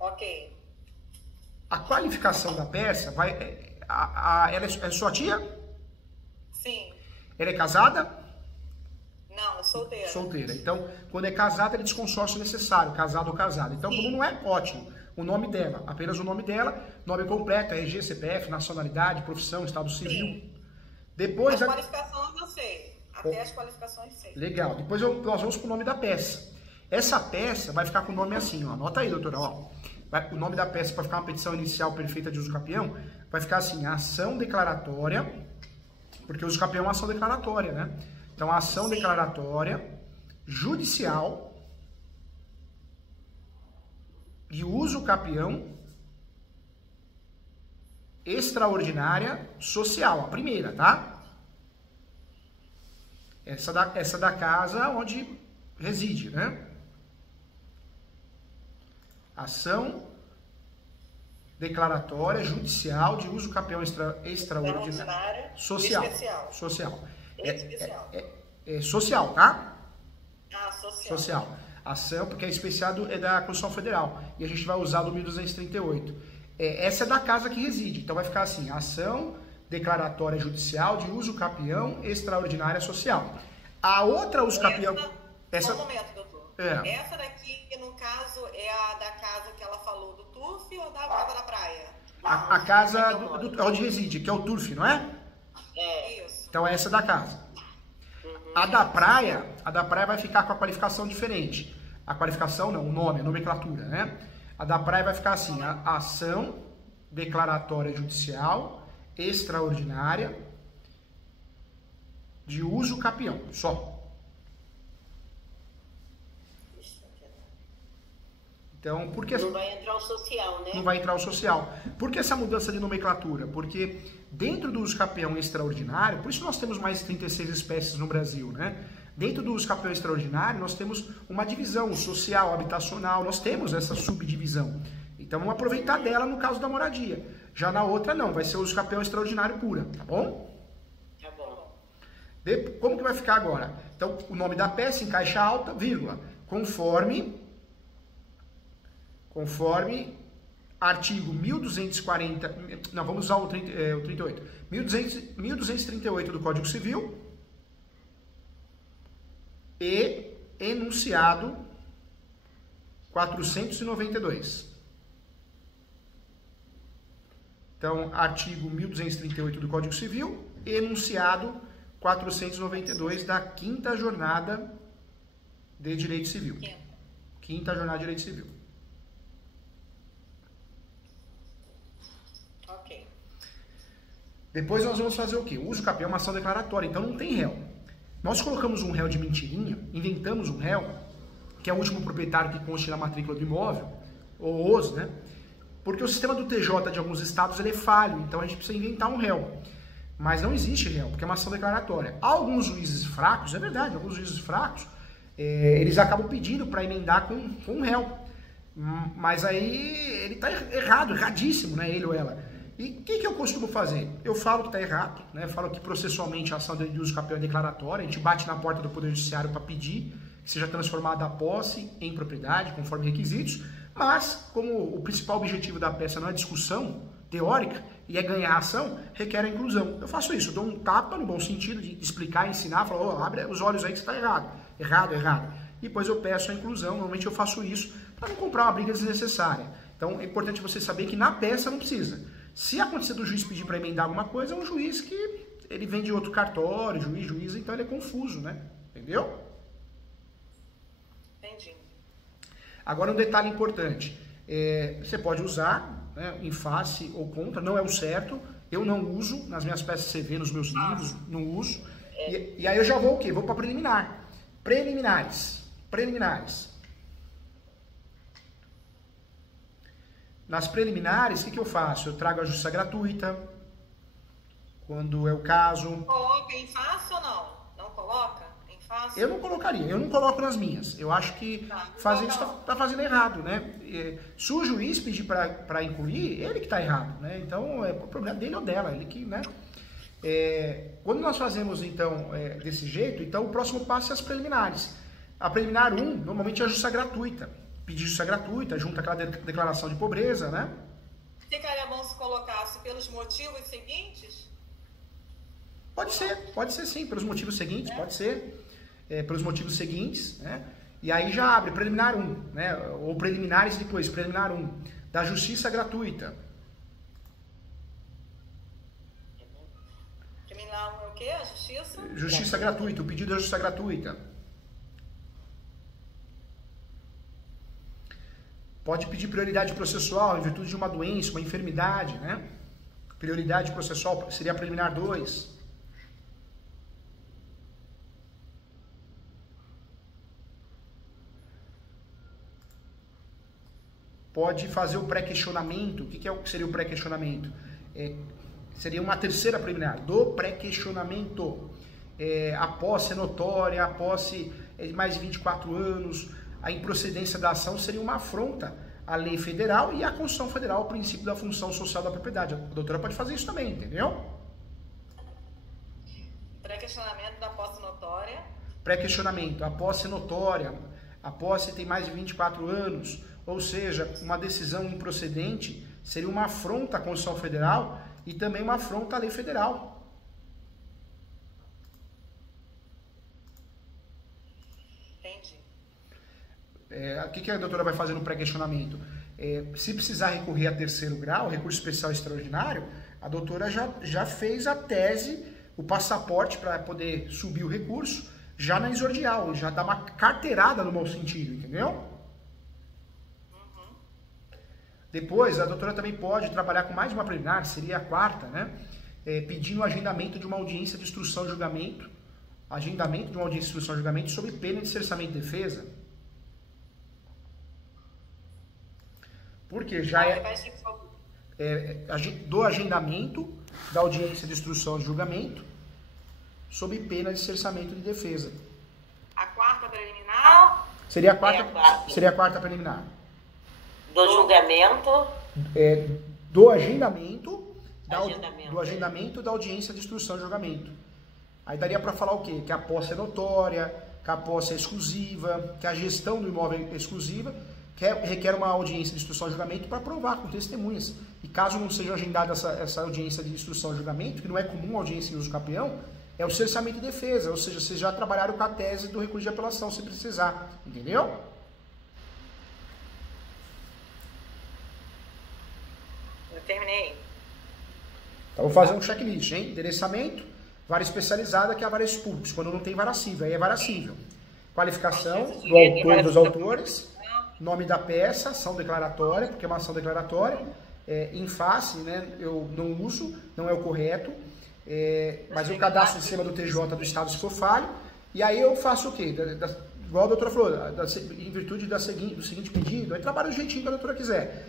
Ok. A qualificação da peça vai... ela é sua tia? Sim. Ela é casada? Não, solteira. Solteira. Então, quando é casada, ele diz consórcio necessário, casado ou casada. Então, como não é, ótimo. O nome dela, apenas o nome dela, nome completo, RG, CPF, nacionalidade, profissão, estado civil. Sim. Depois... As qualificações eu sei. Até as qualificações sei. Legal. Depois nós vamos pro nome da peça. Essa peça vai ficar com o nome assim, ó. Anota aí, doutora, ó. O nome da peça, para ficar uma petição inicial perfeita de uso capião, vai ficar assim, ação declaratória, porque uso capião é uma ação declaratória, né? Então, ação Sim. declaratória, judicial, de uso capião, extraordinária, social, a primeira, tá? Essa da casa onde reside, né? Ação declaratória, judicial, de uso capião extraordinário, social. Especial. Social. Especial. É social, tá? Ah, social. Social. Ação, porque é especial é da Constituição Federal. E a gente vai usar do 1238. Essa é da casa que reside. Então vai ficar assim, ação declaratória judicial de uso capião extraordinária social. A outra uso capião... Só um momento, doutor. É. Essa daqui, no caso, é a da casa que ela falou do turf ou da casa da praia? A casa onde reside, que é o turf, não é? É. Isso. Então essa é da casa. A da praia vai ficar com a qualificação diferente. A qualificação não, o nome, a nomenclatura, né? A da praia vai ficar assim, a ação declaratória judicial extraordinária de uso capião, só. Então, por que... Não vai entrar o social, né? Não vai entrar o social. Por que essa mudança de nomenclatura? Porque dentro do uso capião extraordinário, por isso nós temos mais de 36 espécies no Brasil, né? Dentro do uso capião extraordinário, nós temos uma divisão social, habitacional, nós temos essa subdivisão. Então, vamos aproveitar dela no caso da moradia. Já na outra, não, vai ser o uso capião extraordinário pura, tá bom? Tá bom. Como que vai ficar agora? Então, o nome da peça em caixa alta, vírgula, conforme artigo 1240, não, vamos usar o 38, 1238 do Código Civil e enunciado 492. Então, artigo 1238 do Código Civil e enunciado 492 da 5ª Jornada de Direito Civil. 5ª Jornada de Direito Civil. Depois nós vamos fazer o quê? O uso capião é uma ação declaratória, então não tem réu. Nós colocamos um réu de mentirinha, inventamos um réu, que é o último proprietário que conste na matrícula do imóvel, ou os, né? Porque o sistema do TJ de alguns estados ele é falho, então a gente precisa inventar um réu. Mas não existe réu, porque é uma ação declaratória. Alguns juízes fracos, é verdade, alguns juízes fracos, eles acabam pedindo para emendar com um réu. Mas aí ele está errado, erradíssimo, né? Ele ou ela. E o que eu costumo fazer? Eu falo que está errado, né? Falo que processualmente a ação de uso capião é declaratória, a gente bate na porta do Poder Judiciário para pedir que seja transformada a posse em propriedade, conforme requisitos, mas como o principal objetivo da peça não é discussão teórica e é ganhar a ação, requer a inclusão. Eu faço isso, eu dou um tapa no bom sentido de explicar, ensinar, falar, oh, abre os olhos aí que você está errado, errado. E depois eu peço a inclusão, normalmente eu faço isso para não comprar uma briga desnecessária. Então é importante você saber que na peça não precisa. Se acontecer do juiz pedir para emendar alguma coisa, é um juiz que ele vem de outro cartório, juiz, então ele é confuso, né? Entendeu? Entendi. Agora um detalhe importante, você pode usar, né, em face ou contra, não é o certo, eu não uso nas minhas peças CV, nos meus livros, não uso. E aí eu já vou o quê? Vou para preliminar. Preliminares. Nas preliminares, o que eu faço? Eu trago a justiça gratuita, quando é o caso. Coloca em face ou não? Não coloca em face? Eu não colocaria, eu não coloco nas minhas. Eu acho que fazer isso está fazendo errado, né? Se o juiz pedir para incluir, ele que está errado, né? Então, é o problema dele ou dela, ele que, né? Quando nós fazemos, então, desse jeito, então o próximo passo é as preliminares. A preliminar 1, normalmente é a justiça gratuita. pedir justiça gratuita, junto àquela declaração de pobreza, né? Ficaria bom se colocasse pelos motivos seguintes? Pode ser sim, pelos motivos seguintes, pode ser. Pelos motivos seguintes, né? E aí já abre preliminar 1, né? Ou preliminares depois, preliminar 1, da justiça gratuita. Preliminar 1 é o quê? A justiça? Justiça gratuita, o pedido da justiça gratuita. Pode pedir prioridade processual em virtude de uma doença, uma enfermidade, né? Prioridade processual seria a preliminar 2. Pode fazer o pré-questionamento. O que seria o pré-questionamento? Seria uma terceira preliminar, do pré-questionamento. A posse é notória, a posse é de mais de 24 anos, a improcedência da ação seria uma afronta à lei federal e à Constituição Federal, ao princípio da função social da propriedade. A doutora pode fazer isso também, entendeu? Pré-questionamento da posse notória. Pré-questionamento, a posse é notória, a posse tem mais de 24 anos, ou seja, uma decisão improcedente seria uma afronta à Constituição Federal e também uma afronta à lei federal. Entendi. O que a doutora vai fazer no pré-questionamento? Se precisar recorrer a terceiro grau, recurso especial extraordinário, a doutora já fez a tese, o passaporte para poder subir o recurso, já na exordial, já dá uma carteirada no mau sentido, entendeu? Depois, a doutora também pode trabalhar com mais de uma preliminar, seria a quarta, né? Pedindo o agendamento de uma audiência de instrução e julgamento, agendamento de uma audiência de instrução e julgamento sob pena de cerceamento de defesa. Porque já do agendamento da audiência de instrução e julgamento sob pena de cerceamento de defesa. A quarta preliminar? Seria a quarta preliminar. Do julgamento. Do agendamento da audiência de instrução e julgamento. Aí daria para falar o quê? Que a posse é notória, que a posse é exclusiva, que a gestão do imóvel é exclusiva, que requer uma audiência de instrução e julgamento para provar com testemunhas. E caso não seja agendada essa audiência de instrução e julgamento, que não é comum audiência em uso capião, é o cerceamento de defesa, ou seja, vocês já trabalharam com a tese do recurso de apelação, se precisar. Entendeu? Terminei. Então vou fazer um checklist, hein? Endereçamento, vara especializada, que é a vara expulso, quando não tem vara cível, aí é vara cível. Qualificação do autor, dos autores, nome da peça, ação declaratória, porque é uma ação declaratória, em face, né? Eu não uso, não é o correto, mas eu cadastro em cima do TJ do Estado se for falho, e aí eu faço o quê? Igual a doutora falou, em virtude do seguinte pedido, aí trabalho do jeitinho que a doutora quiser.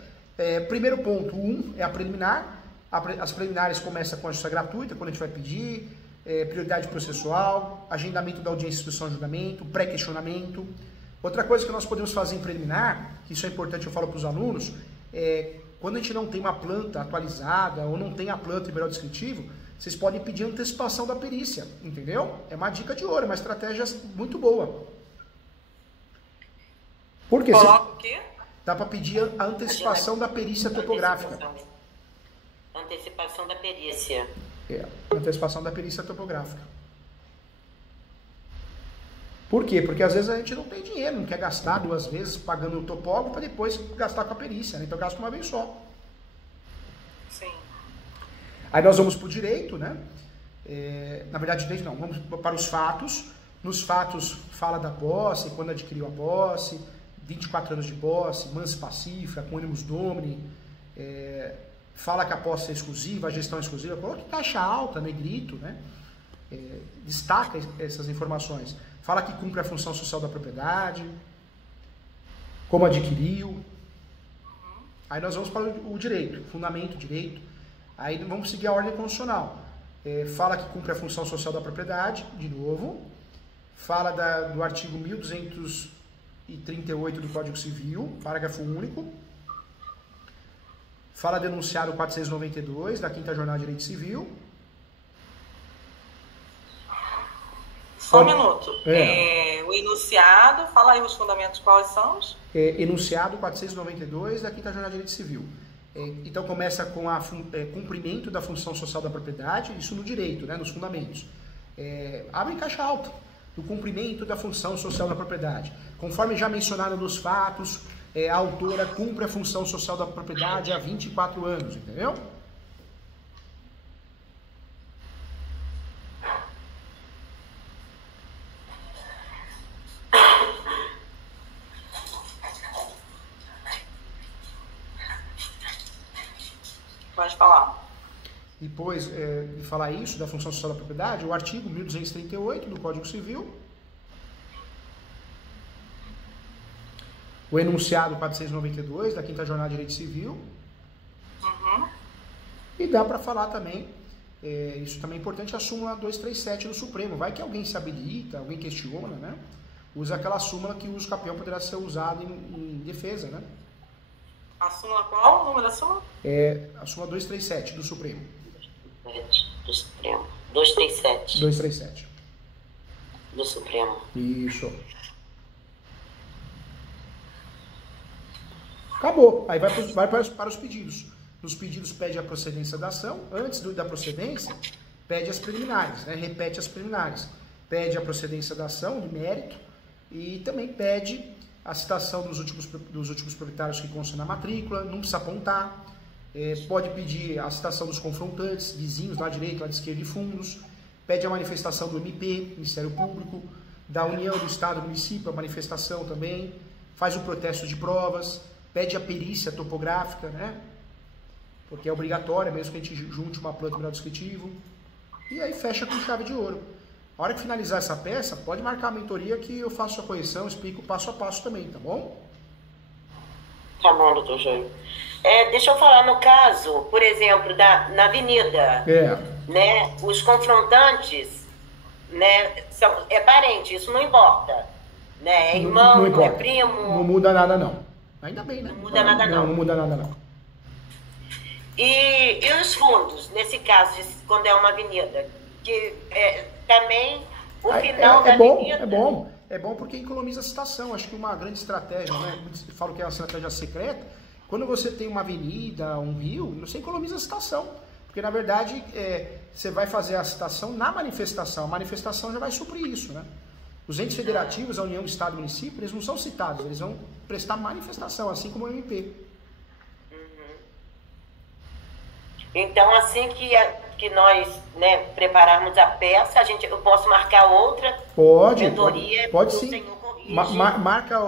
Primeiro ponto, 1 é a preliminar. As preliminares começam com a justiça gratuita, quando a gente vai pedir, prioridade processual, agendamento da audiência de instrução e julgamento, pré-questionamento. Outra coisa que nós podemos fazer em preliminar, que isso é importante, eu falo para os alunos, quando a gente não tem uma planta atualizada ou não tem a planta em grau descritivo, vocês podem pedir antecipação da perícia, entendeu? É uma dica de ouro, uma estratégia muito boa. Por quê? Coloca o quê? Dá para pedir a antecipação da perícia topográfica. Antecipação da perícia. Antecipação da perícia topográfica. Por quê? Porque às vezes a gente não tem dinheiro, não quer gastar 2 vezes pagando o topógrafo para depois gastar com a perícia, né? Então gasta uma vez só. Sim. Aí nós vamos para o direito, né? Na verdade, direito não, vamos para os fatos. Nos fatos fala da posse, quando adquiriu a posse, 24 anos de posse, mansa pacífica, com ânimos domini, fala que a posse é exclusiva, a gestão é exclusiva, coloca taxa alta, negrito, né? Destaca essas informações. Fala que cumpre a função social da propriedade, como adquiriu. Aí nós vamos para o direito, fundamento, direito. Aí vamos seguir a ordem constitucional. Fala que cumpre a função social da propriedade, de novo. Fala do artigo 1238 do Código Civil, parágrafo único. Fala denunciado 492 da 5ª Jornada de Direito Civil. Só um minuto. o enunciado, fala aí os fundamentos, quais são os? Enunciado 492 da Quinta Jornada de Direito Civil. Então começa com cumprimento da função social da propriedade, isso no direito, né, nos fundamentos. Abre em caixa alta, do cumprimento da função social da propriedade. Conforme já mencionado nos fatos, a autora cumpre a função social da propriedade há 24 anos, entendeu? Pode falar. Depois de falar isso, da função social da propriedade, o artigo 1238 do Código Civil, o enunciado 492 da Quinta Jornada de Direito Civil, e dá para falar também, isso também é importante, a súmula 237 do Supremo. Vai que alguém se habilita, alguém questiona, né? Usa aquela súmula que o uso capião poderá ser usado em defesa, né? A súmula qual? O número da súmula? A súmula 237 do Supremo. Do Supremo. 237. 237. Do Supremo. Isso. Acabou. Aí vai para os pedidos. Nos pedidos pede a procedência da ação. Antes da procedência, pede as preliminares, né? Repete as preliminares. Pede a procedência da ação, de mérito, e também pede a citação dos últimos proprietários que constam na matrícula, não precisa apontar. Pode pedir a citação dos confrontantes, vizinhos, lá direito, lá de esquerda e fundos. Pede a manifestação do MP, Ministério Público, da União, do Estado, do município, a manifestação também. Faz o protesto de provas, pede a perícia topográfica, né? Porque é obrigatória, mesmo que a gente junte uma planta grau descritivo. E aí fecha com chave de ouro. A hora que finalizar essa peça, pode marcar a mentoria que eu faço a correção, explico passo a passo também, tá bom? Tá bom, doutor Jânio. Deixa eu falar no caso, por exemplo, na avenida, né, os confrontantes, né, é parente, isso não importa, né, é irmão, não é primo. Não muda nada não. Ainda bem, né? Não muda nada não. Não muda nada não. E os fundos, nesse caso, quando é uma avenida, que também o final da avenida... É bom porque economiza a citação. Acho que uma grande estratégia, né? Eu falo que é uma estratégia secreta. Quando você tem uma avenida, um rio, você economiza a citação. Porque, na verdade, você vai fazer a citação na manifestação. A manifestação já vai suprir isso, né? Os entes federativos, a União, Estado e Município, eles não são citados. Eles vão prestar manifestação, assim como o MP. Então, assim que nós, né, prepararmos a peça, eu posso marcar outra mentoria? Pode sim. Marca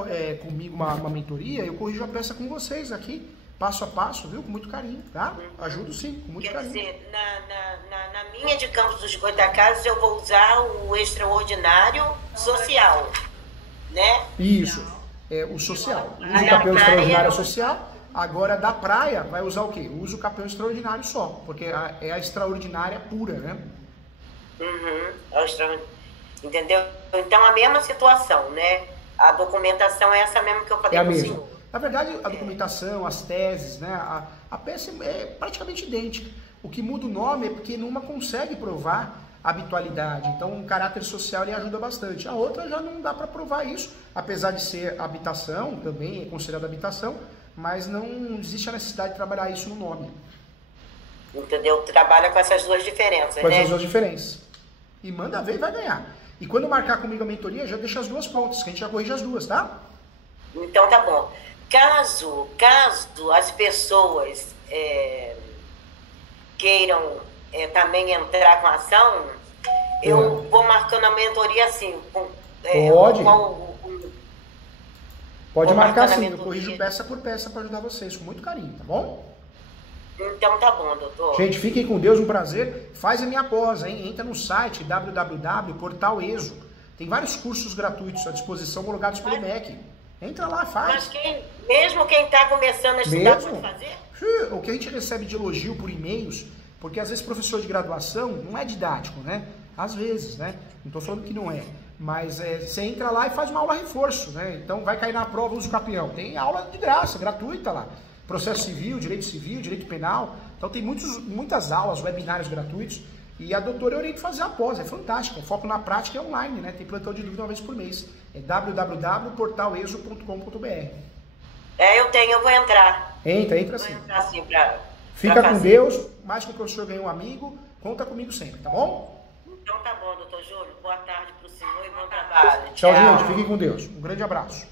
comigo uma mentoria, eu corrijo a peça com vocês aqui, passo a passo, viu? Com muito carinho, tá? Ajudo sim, com muito carinho. Quer dizer, na minha de Campos dos Goitacazes, eu vou usar o extraordinário social, né? Isso, o social. Usa o capião extraordinário social. Agora, da praia, vai usar o quê? Usa o capião extraordinário só, porque é a extraordinária pura, né? Entendeu? Então, a mesma situação, né? A documentação é essa mesmo que eu falei com o senhor. Na verdade, a documentação, as teses, né? A peça é praticamente idêntica. O que muda o nome é porque numa consegue provar a habitualidade. Então, o caráter social ele ajuda bastante. A outra já não dá para provar isso, apesar de ser habitação, também é considerada habitação, mas não existe a necessidade de trabalhar isso no nome. Entendeu? Trabalha com essas duas diferenças, com essas duas diferenças. E manda ver e vai ganhar. E quando marcar comigo a mentoria, já deixa as duas prontas, que a gente já corrige as duas, tá? Então tá bom. Caso as pessoas queiram também entrar com a ação, eu vou marcando a mentoria assim. Pode marcar sim, eu corrijo peça por peça para ajudar vocês, com muito carinho, tá bom? Então tá bom, doutor. Gente, fiquem com Deus, um prazer. Faz a minha pós, hein? Entra no site www.portaleso. Tem vários cursos gratuitos à disposição, homologados pelo MEC. Entra lá, faz. Mas mesmo quem está começando a estudar pode fazer? O que a gente recebe de elogio por e-mails, porque às vezes professor de graduação não é didático, né? Às vezes, né? Não estou falando que não é. Mas você entra lá e faz uma aula reforço, né? Então vai cair na prova, usa o capião. Tem aula de graça, gratuita lá. Processo civil, direito penal. Então tem muitas aulas, webinários gratuitos. E a doutora orienta fazer a pós, é fantástica. O foco na prática é online, né? Tem plantão de dúvida uma vez por mês. É www.portaleso.com.br. Eu vou entrar. Entra sim. Vou entrar sim Fica com Deus, mais que o professor ganhou um amigo, conta comigo sempre, tá bom? Então tá bom, doutor Júlio. Boa tarde pro senhor e bom trabalho. Tchau, gente. Fiquem com Deus. Um grande abraço.